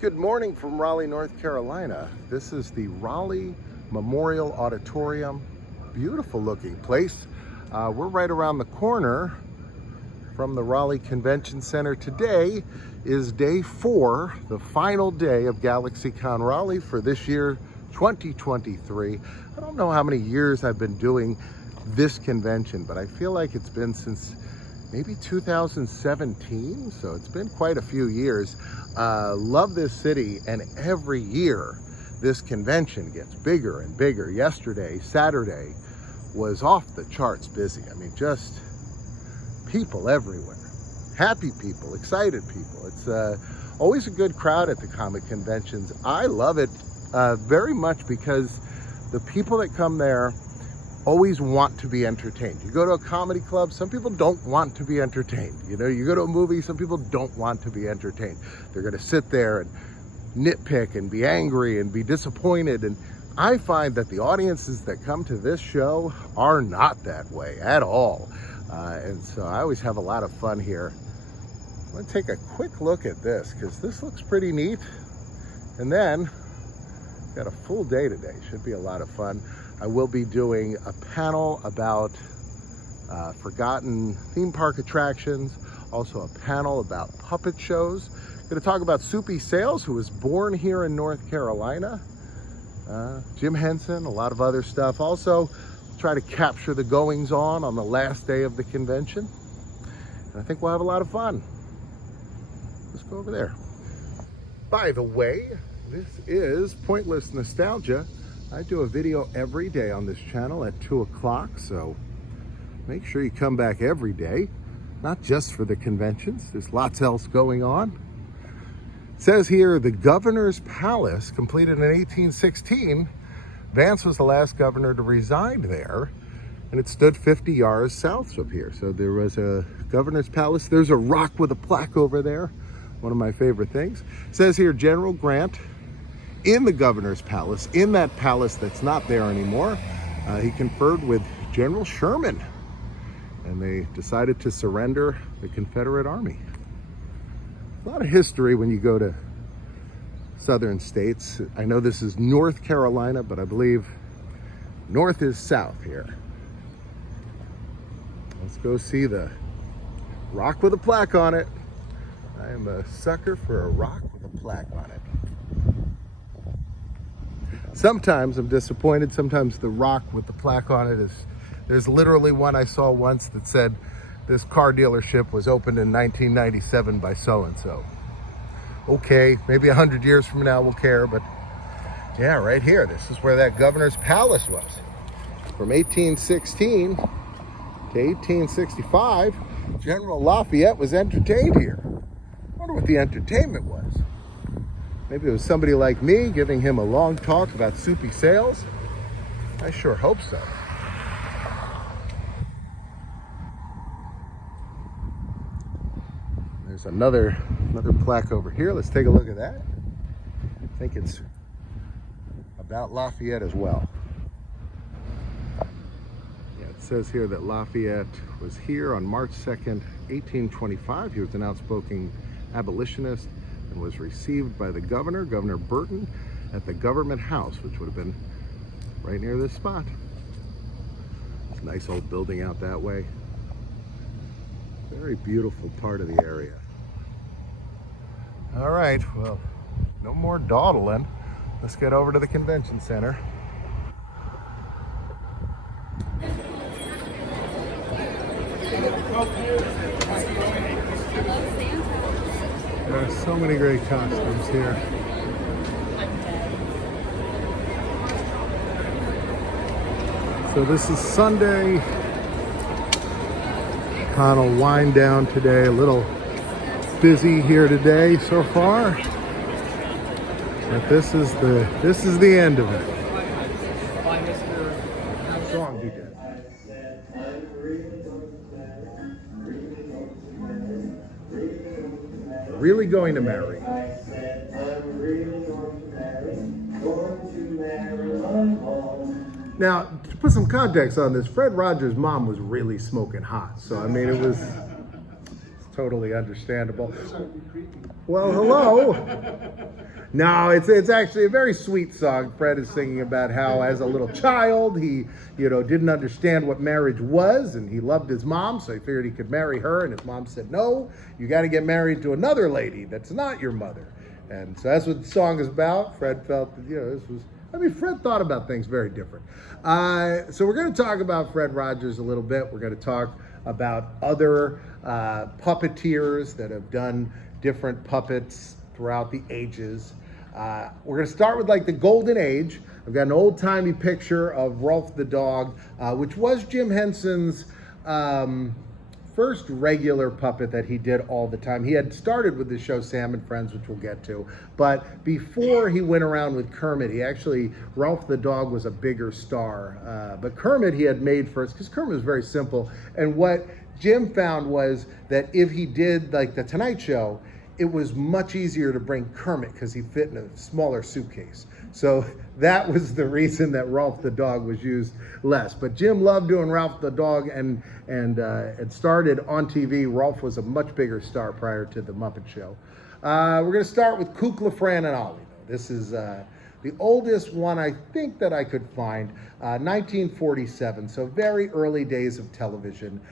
Good morning from Raleigh, North Carolina. This is the Raleigh Memorial Auditorium. Beautiful looking place. We're right around the corner from the Raleigh Convention Center. Today is day 4, the final day of GalaxyCon Raleigh for this year, 2023. I don't know how many years I've been doing this convention, but I feel like it's been since maybe 2017, so it's been quite a few years. Love this city, and every year this convention gets bigger and bigger. Yesterday, Saturday, was off the charts busy. I mean, just people everywhere. Happy people, excited people. It's always a good crowd at the comic conventions. I love it very much because the people that come there always want to be entertained. You go to a comedy club, some people don't want to be entertained. You know, you go to a movie, some people don't want to be entertained. They're gonna sit there and nitpick and be angry and be disappointed. And I find that the audiences that come to this show are not that way at all. And so I always have a lot of fun here. I'm gonna take a quick look at this because this looks pretty neat. And then, got a full day today, should be a lot of fun. I will be doing a panel about forgotten theme park attractions, also a panel about puppet shows. Going to talk about Soupy Sales, who was born here in North Carolina, Jim Henson, a lot of other stuff. Also, try to capture the goings on the last day of the convention. And I think we'll have a lot of fun. Let's go over there. By the way, this is Pointless Nostalgia. I do a video every day on this channel at 2 o'clock, so make sure you come back every day, not just for the conventions. There's lots else going on. It says here, the Governor's Palace, completed in 1816. Vance was the last governor to reside there, and it stood 50 yards south of here. So there was a Governor's Palace. There's a rock with a plaque over there, one of my favorite things. It says here, General Grant, in the Governor's Palace, in that palace that's not there anymore, he conferred with General Sherman, and they decided to surrender the Confederate Army. A lot of history when you go to southern states. I know this is North Carolina, but I believe north is south here. Let's go see the rock with a plaque on it. I am a sucker for a rock with a plaque on it. Sometimes I'm disappointed. Sometimes the rock with the plaque on it is, there's literally one I saw once that said, this car dealership was opened in 1997 by so-and-so. Okay, maybe 100 years from now we'll care, but yeah, right here, this is where that Governor's Palace was. From 1816 to 1865, General Lafayette was entertained here. I wonder what the entertainment was. Maybe it was somebody like me giving him a long talk about Soupy Sales. I sure hope so. There's another plaque over here. Let's take a look at that. I think it's about Lafayette as well. Yeah, it says here that Lafayette was here on March 2nd, 1825. He was an outspoken abolitionist and was received by the governor, Governor Burton, at the Government House, which would have been right near this spot. It's a nice old building out that way. Very beautiful part of the area. All right, well, no more dawdling. Let's get over to the convention center. There are so many great costumes here. So this is Sunday. Kind of wind down today. A little busy here today so far. But this is the end of it. Song began. Really going to marry. Now, to put some context on this, Fred Rogers' mom was really smoking hot. So, I mean, it was totally understandable. Well, hello. No, it's actually a very sweet song. Fred is singing about how, as a little child, he, didn't understand what marriage was, and he loved his mom, so he figured he could marry her, and his mom said, no, you got to get married to another lady that's not your mother. And so that's what the song is about. Fred felt that, this was, Fred thought about things very different. So we're going to talk about Fred Rogers a little bit. We're going to talk about other puppeteers that have done different puppets throughout the ages. We're going to start with like the golden age. I've got an old-timey picture of Rolf the dog, which was Jim Henson's first regular puppet that he did all the time. He had started with the show Sam and Friends, which we'll get to, but before he went around with Kermit, Rolf the dog was a bigger star, but Kermit he had made first, because Kermit was very simple, and what Jim found was that if he did like the Tonight Show, it was much easier to bring Kermit because he fit in a smaller suitcase. So that was the reason that Rolf the dog was used less. But Jim loved doing Rolf the dog, and it started on TV. Rolf was a much bigger star prior to the Muppet Show. We're going to start with Kukla, Fran, and Ollie. This is the oldest one I think that I could find, 1947. So very early days of television.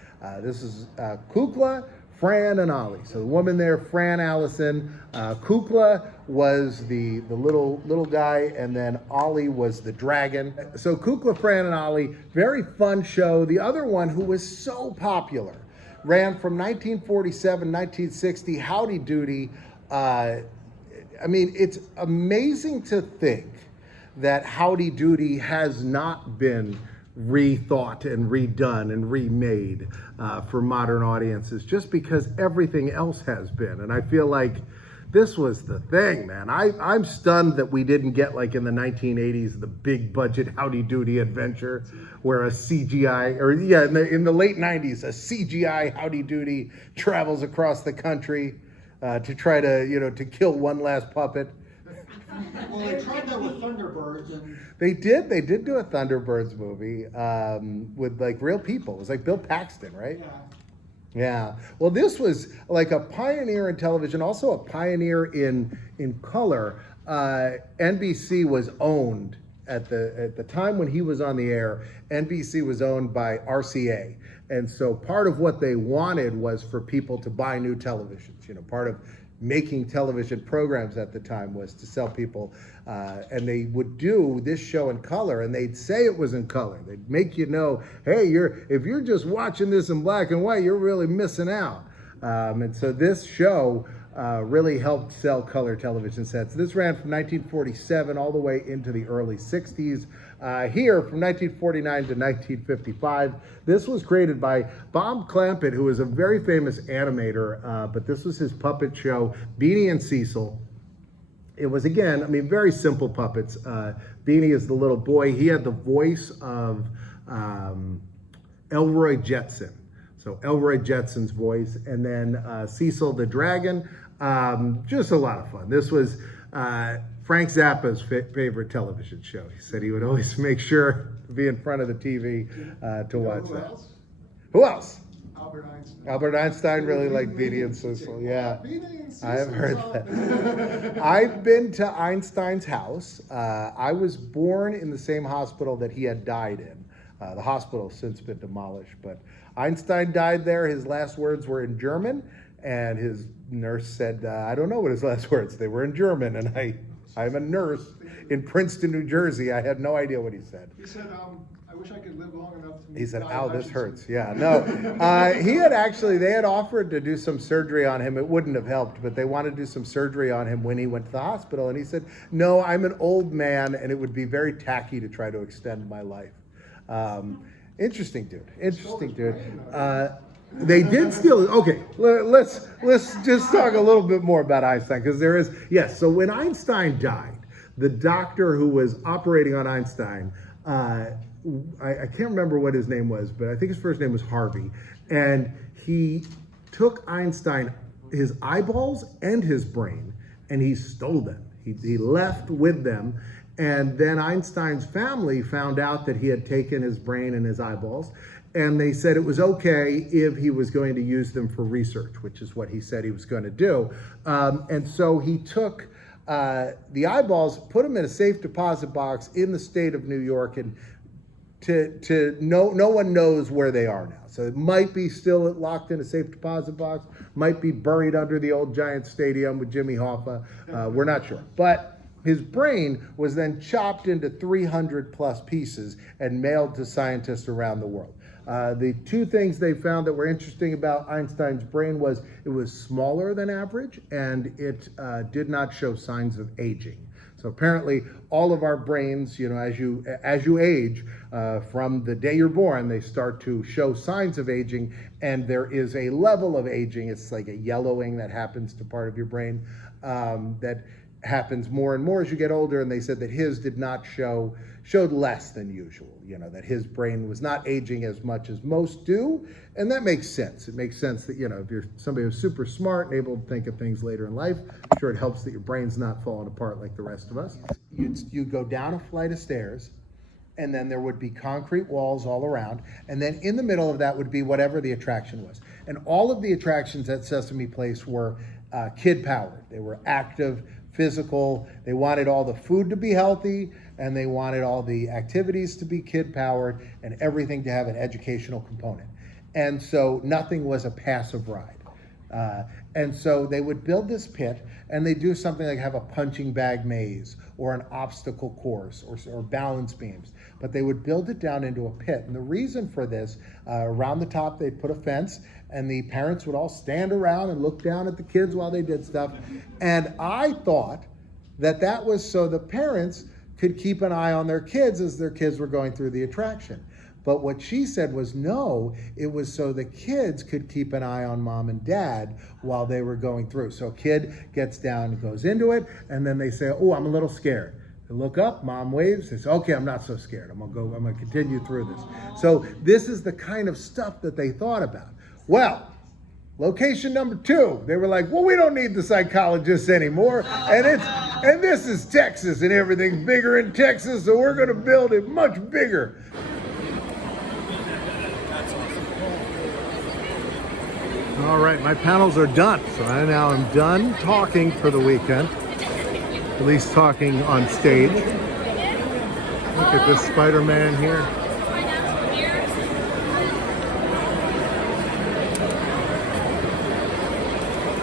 This is Kukla, Fran, and Ollie. So the woman there, Fran Allison. Kukla was the little guy, and then Ollie was the dragon. So Kukla, Fran, and Ollie, very fun show. The other one who was so popular, ran from 1947, 1960, Howdy Doody. It's amazing to think that Howdy Doody has not been rethought and redone and remade for modern audiences, just because everything else has been. And I feel like this was the thing, man. I'm stunned that we didn't get, like in the 1980s, the big budget Howdy Doody adventure where a CGI, or yeah, in the late 90s, a CGI Howdy Doody travels across the country to try to, to kill one last puppet. Well, they tried that with Thunderbirds, and They did do a Thunderbirds movie with like real people. It was like Bill Paxton, right? Yeah. Well, this was like a pioneer in television, also a pioneer in color. NBC was owned at the time when he was on the air. NBC was owned by RCA, and so part of what they wanted was for people to buy new televisions. Part of making television programs at the time was to sell people, and they would do this show in color, and they'd say it was in color. They'd make you know, hey, if you're just watching this in black and white, you're really missing out. And so this show really helped sell color television sets. This ran from 1947 all the way into the early 60s. Here, from 1949 to 1955. This was created by Bob Clampett, who was a very famous animator, but this was his puppet show, Beanie and Cecil. It was, again, very simple puppets. Beanie is the little boy. He had the voice of Elroy Jetson. So Elroy Jetson's voice. And then Cecil the dragon. Just a lot of fun. This was Frank Zappa's favorite television show. He said he would always make sure to be in front of the TV to watch that. Who else? Albert Einstein. Albert Einstein really liked Beanie and Cecil. Yeah, I have heard that. I've been to Einstein's house. I was born in the same hospital that he had died in. The hospital has since been demolished, but Einstein died there. His last words were in German, and his nurse said, I don't know what his last words, they were in German, and I'm a nurse in Princeton, New Jersey. I had no idea what he said. He said, I wish I could live long enough to. He said, ow, this hurts. Yeah, no. They had offered to do some surgery on him. It wouldn't have helped, but they wanted to do some surgery on him when he went to the hospital. And he said, no, I'm an old man, and it would be very tacky to try to extend my life. Interesting dude. They did steal it. Okay, let's just talk a little bit more about Einstein, because there is, yes, so when Einstein died, the doctor who was operating on Einstein, I can't remember what his name was, but I think his first name was Harvey, and he took Einstein, his eyeballs and his brain, and he stole them. He left with them, and then Einstein's family found out that he had taken his brain and his eyeballs, and they said it was okay if he was going to use them for research, which is what he said he was going to do. And so he took the eyeballs, put them in a safe deposit box in the state of New York, and no one knows where they are now. So it might be still locked in a safe deposit box, might be buried under the old Giants Stadium with Jimmy Hoffa. We're not sure. But his brain was then chopped into 300 plus pieces and mailed to scientists around the world. The two things they found that were interesting about Einstein's brain was it was smaller than average, and it did not show signs of aging. So apparently all of our brains, you know, as you age, from the day you're born, they start to show signs of aging, and there is a level of aging. It's like a yellowing that happens to part of your brain that happens more and more as you get older, and they said that his did not showed less than usual, you know, that his brain was not aging as much as most do, and that makes sense. It makes sense that, you know, if you're somebody who's super smart and able to think of things later in life, I'm sure it helps that your brain's not falling apart like the rest of us. You'd go down a flight of stairs, and then there would be concrete walls all around, and then in the middle of that would be whatever the attraction was. And all of the attractions at Sesame Place were kid-powered. They were active, physical. They wanted all the food to be healthy, and they wanted all the activities to be kid-powered, and everything to have an educational component. And so nothing was a passive ride. And so they would build this pit, and they do something like have a punching bag maze or an obstacle course or balance beams. But they would build it down into a pit. And the reason for this, around the top, they'd put a fence, and the parents would all stand around and look down at the kids while they did stuff. And I thought that that was so the parents could keep an eye on their kids as their kids were going through the attraction. But what she said was no, it was so the kids could keep an eye on mom and dad while they were going through. So a kid gets down and goes into it, and then they say, oh, I'm a little scared. They look up, mom waves, they say, okay, I'm not so scared. I'm gonna continue through this. So this is the kind of stuff that they thought about. Well, location number 2, they were like, well, we don't need the psychologists anymore. And this is Texas, and everything's bigger in Texas, so we're gonna build it much bigger. All right, my panels are done. So I now am done talking for the weekend, at least talking on stage. Look at this Spider-Man here.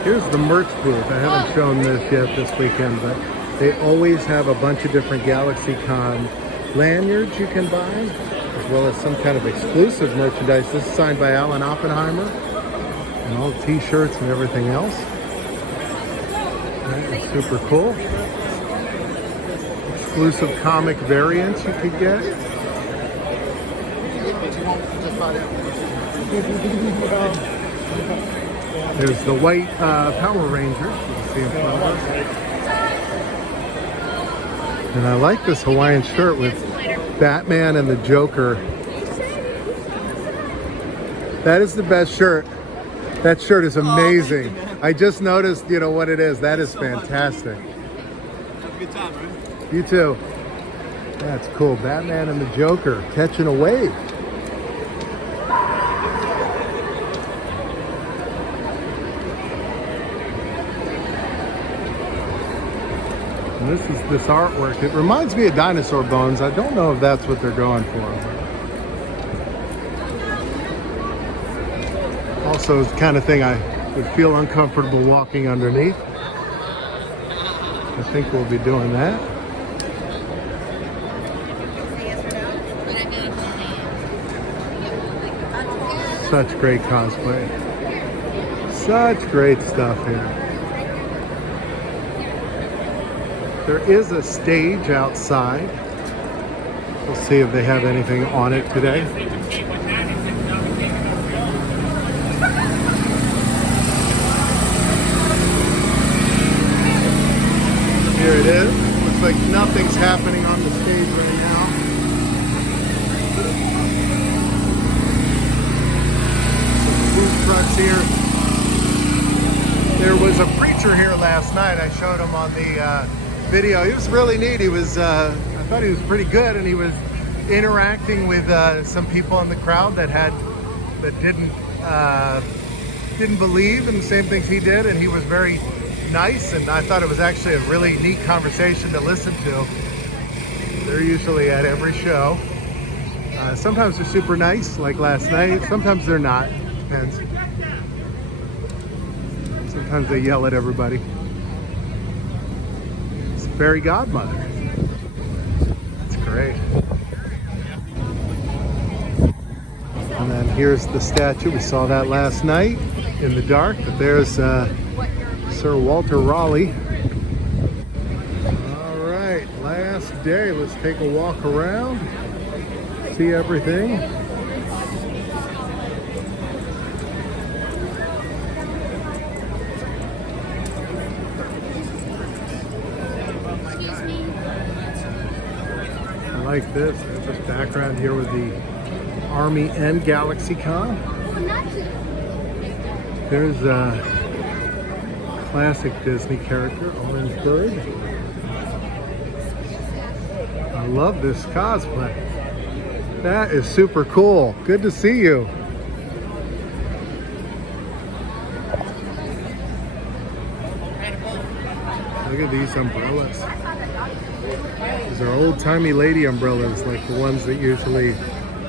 Here's the merch booth. I haven't shown this yet this weekend, but they always have a bunch of different GalaxyCon lanyards you can buy, as well as some kind of exclusive merchandise. This is signed by Alan Oppenheimer, and all t-shirts and everything else. Right, super cool. Exclusive comic variants you could get. There's the white Power Rangers you can see in front of us. And I like this Hawaiian shirt with Batman and the Joker. That is the best shirt. That shirt is amazing. I just noticed, you know, what it is. That is fantastic. Have a good time, right? You too. That's cool. Batman and the Joker catching a wave. And this is this artwork. It reminds me of dinosaur bones. I don't know if that's what they're going for. Also, it's the kind of thing I would feel uncomfortable walking underneath. I think we'll be doing that. Such great cosplay. Such great stuff here. There is a stage outside. We'll see if they have anything on it today. Here it is. Looks like nothing's happening on the stage right now. Food trucks here. There was a preacher here last night. I showed him on the video. He was really neat. He was, I thought he was pretty good, and he was interacting with some people in the crowd that didn't believe in the same things he did, and he was very nice, and I thought it was actually a really neat conversation to listen to. They're usually at every show. Sometimes they're super nice, like last night. Sometimes they're not. Depends. Sometimes they yell at everybody. It's Fairy Godmother. It's great. And then here's the statue. We saw that last night in the dark. But there's Sir Walter Raleigh. All right, last day. Let's take a walk around, see everything. I like this. There's this background here with the Army and GalaxyCon. There's a classic Disney character, Orange Bird. I love this cosplay. That is super cool. Good to see you. Look at these umbrellas. These are old-timey lady umbrellas, like the ones that usually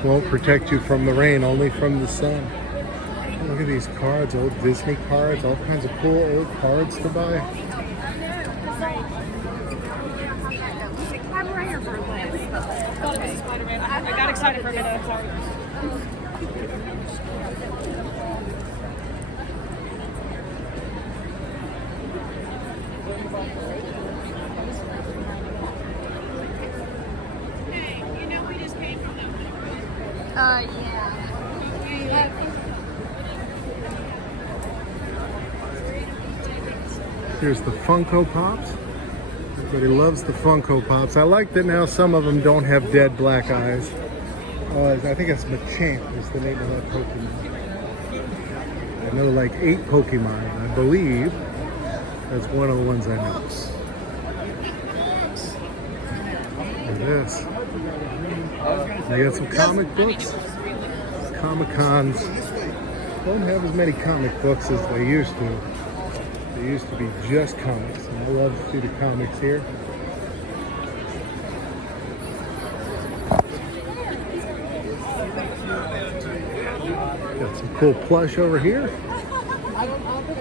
won't protect you from the rain, only from the sun. Look at these cards, old Disney cards, all kinds of cool old cards to buy. I got excited for a minute. Hey, you know we just came from the... yeah. Here's the Funko Pops. Everybody loves the Funko Pops. I like that now some of them don't have dead black eyes. I think it's Machamp is the name of that Pokemon. I know like 8 Pokemon. I believe that's one of the ones I know. Look at this. They got some comic books. Comic-Cons don't have as many comic books as they used to. They used to be just comics, and I love to see the comics here. Got some cool plush over here.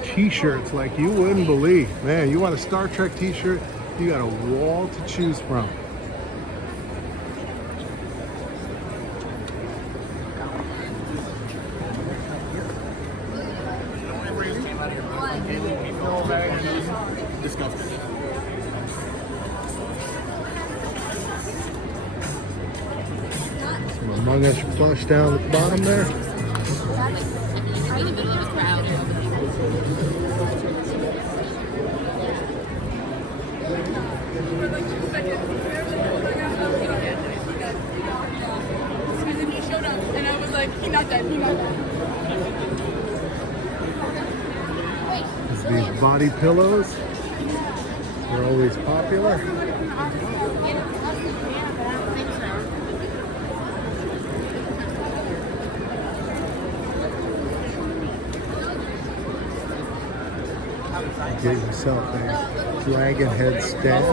T-shirts like you wouldn't believe. Man, you want a Star Trek t-shirt? You got a wall to choose from. Some Among Us plush down at the bottom there. Right in the middle of a crowd. He showed up and I was like, he's not dead, he's not dead. These body pillows. They're always popular. Get yourself a dragon head staff.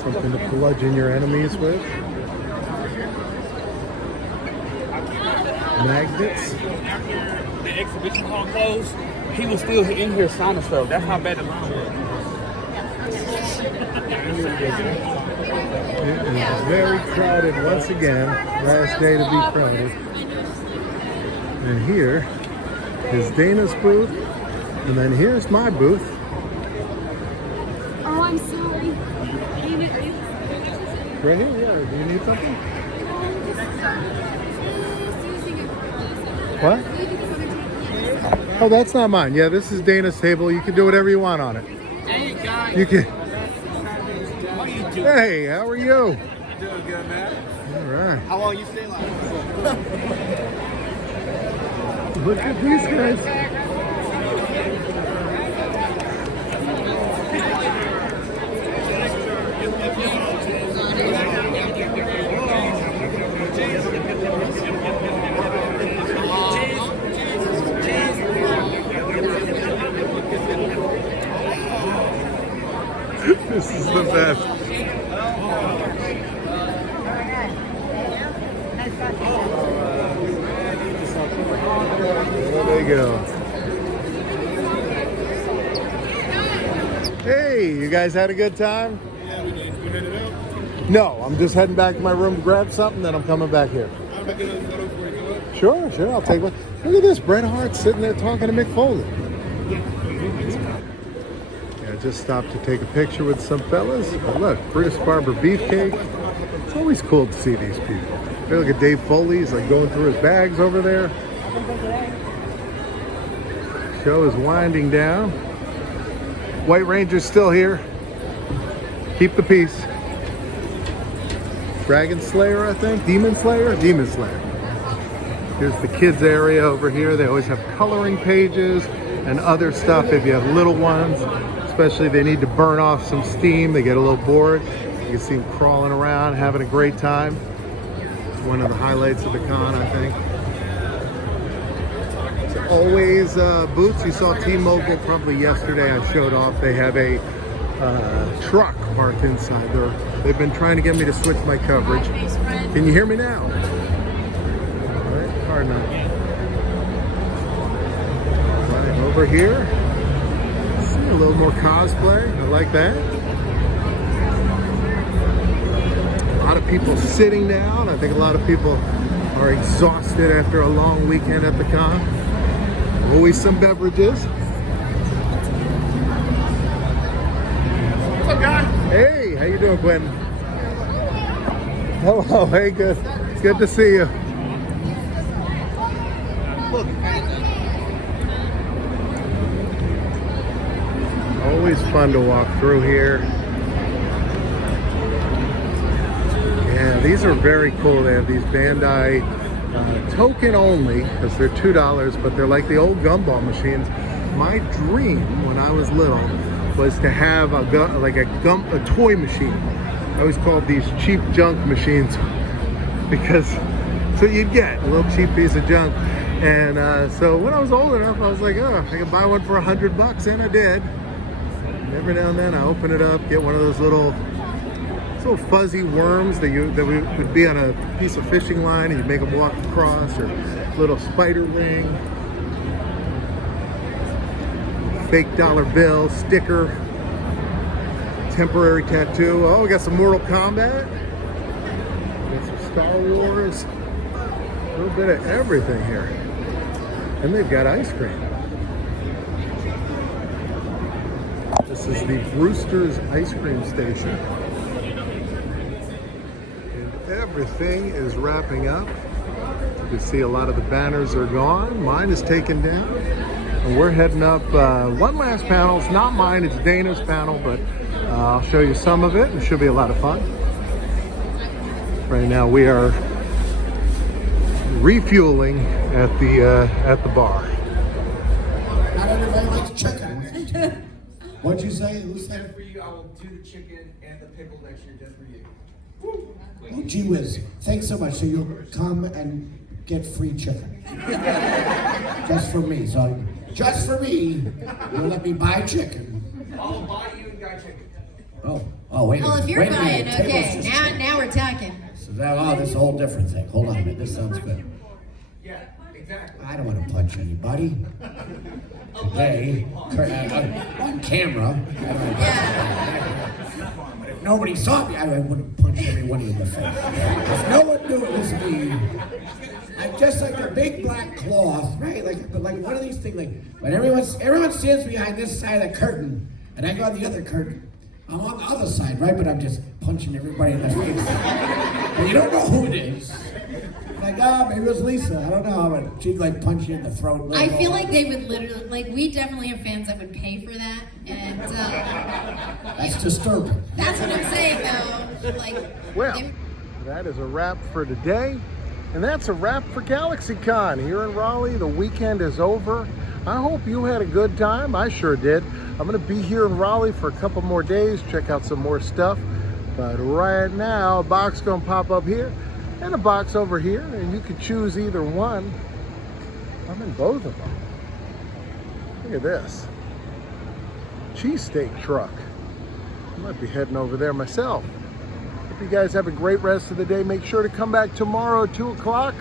Something to bludgeon your enemies with. Magnets. The exhibition hall closed. He was still in here signing stuff. That's how bad the line was. It is very crowded once again. Last day to be crowded. And here is Dana's booth. And then here's my booth. Oh, I'm sorry. Right here, yeah. Do you need something? What? Oh, that's not mine. Yeah, this is Dana's table. You can do whatever you want on it. Hey guys. You can. What are you doing? Hey, how are you? Doing good, man. All right. How long you staying like? Look at these guys. This is the best. There they go. Hey, you guys had a good time? Yeah, we did. You headed out? No, I'm just heading back to my room to grab something, then I'm coming back here. I'm gonna get a photo for you. Go ahead. Sure, I'll take one. Look at this, Bret Hart sitting there talking to Mick Foley. Yeah, I just stopped to take a picture with some fellas. But look, Brutus Barber Beefcake. It's always cool to see these people. Hey, look at Dave Foley, he's like going through his bags over there. Show is winding down. White Ranger's still here. Keep the peace. Dragon Slayer, I think. Demon Slayer? Demon Slayer. Here's the kids area over here. They always have coloring pages and other stuff if you have little ones. Especially if they need to burn off some steam. They get a little bored. You can see them crawling around, having a great time. One of the highlights of the con, I think. It's always booths. You saw T-Mobile probably yesterday. I showed off. They have a truck parked inside. They've been trying to get me to switch my coverage. Can you hear me now? All right, hard enough. Right over here. See a little more cosplay. I like that. A lot of people sitting down. I think a lot of people are exhausted after a long weekend at the con. Always some beverages. What's up, guys? Hey, how you doing, Quentin? Hello, hey, good. It's good to see you. Look. Always fun to walk through here. Yeah, these are very cool. They have these Bandai token only, because they're $2, but they're like the old gumball machines. My dream when I was little was to have a toy machine. I always called these cheap junk machines because that's what you'd get, a little cheap piece of junk. And so when I was old enough, I was like, oh, I could buy one for $100, and I did. And every now and then I open it up, get one of those little fuzzy worms that would be on a piece of fishing line, and you make them walk across, or little spider ring, fake dollar bill, sticker, temporary tattoo. Oh, we got some Mortal Kombat, got some Star Wars, a little bit of everything here. And they've got ice cream. This is the Brewster's Ice Cream Station. Everything is wrapping up. You can see a lot of the banners are gone. Mine is taken down. And we're heading up one last panel. It's not mine, it's Dana's panel, but I'll show you some of it. It should be a lot of fun. Right now we are refueling at the bar. Not everybody likes chicken. What'd you say? Who said it? For you, I will do the chicken and the pickle next year just for you. Oh, gee whiz. Thanks so much. So you'll come and get free chicken. Just for me. So just for me, you'll let me buy chicken. I'll buy you a guy chicken. Oh, wait a minute. Well, if you're Wait a buying, minute. okay, now we're talking. So this is a whole different thing. Hold on a minute. This sounds good. Yeah, exactly. I don't want to punch anybody. Today, on camera. If nobody saw me, I wouldn't punch everyone in the face. If no one knew it was me, I'm just like a big black cloth, right? Like one of these things. Like when everyone stands behind this side of the curtain, and I go on the other curtain. I'm on the other side, right? But I'm just punching everybody in the face. And you don't know who it is. Like, maybe it was Lisa. I don't know. But she'd like punch you in the throat. I feel like they would literally, like, we definitely have fans that would pay for that, and that's disturbing. that's what I'm saying, though. Like, Well, that is a wrap for today. And that's a wrap for GalaxyCon here in Raleigh. The weekend is over. I hope you had a good time. I sure did. I'm going to be here in Raleigh for a couple more days, check out some more stuff. But right now, a box going to pop up here and a box over here, and you could choose either one. I'm in both of them. Look at this. Cheesesteak truck. might be heading over there myself. Hope you guys have a great rest of the day. Make sure to come back tomorrow at 2 o'clock.